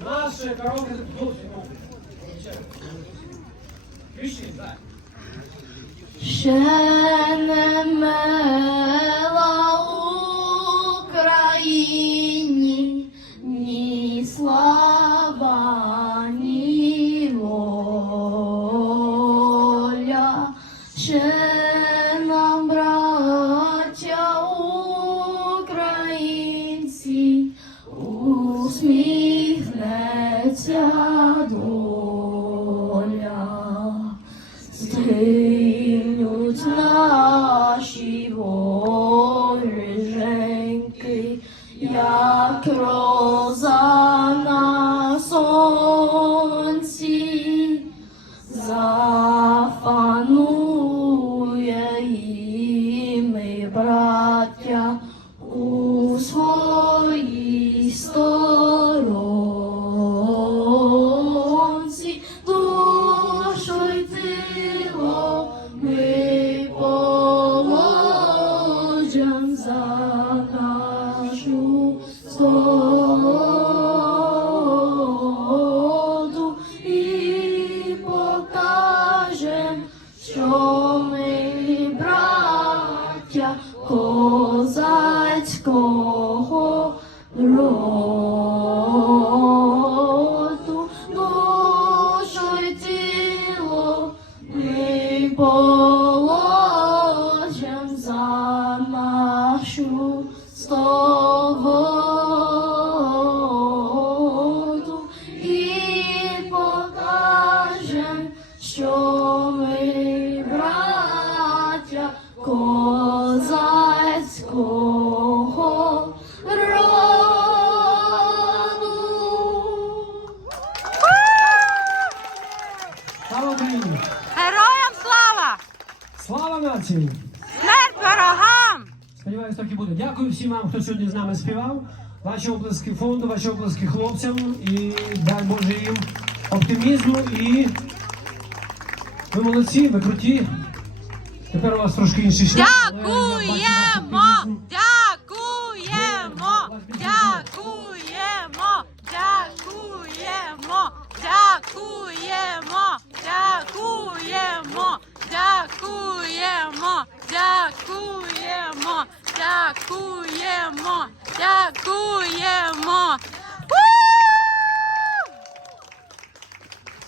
Наши коровы Кричи, да. Шенемела Україні, ні слава, ні воля. Ще усміхнеться доля. Стинуть наші воріженьки, як роза на сонці, зафанує і ми, свободу і покажем, що ми браття козацького роду, душу ми браття козацького роду. Слава Україні! Героям слава! Слава нації! Смерть ворогам! Сподіваюсь, так і буде. Дякую всім вам, хто сьогодні з нами співав. Ваші оплески фонду, ваші оплески хлопцям і дай Боже їм оптимізму і ви молодці, ви круті. Тепер у вас трошки інший шлях. Дякуємо! Дякуємо! Дякуємо! Дякуємо! Дякуємо! Дякуємо! Дякуємо! Дякуємо! Дякуємо! Дякуємо!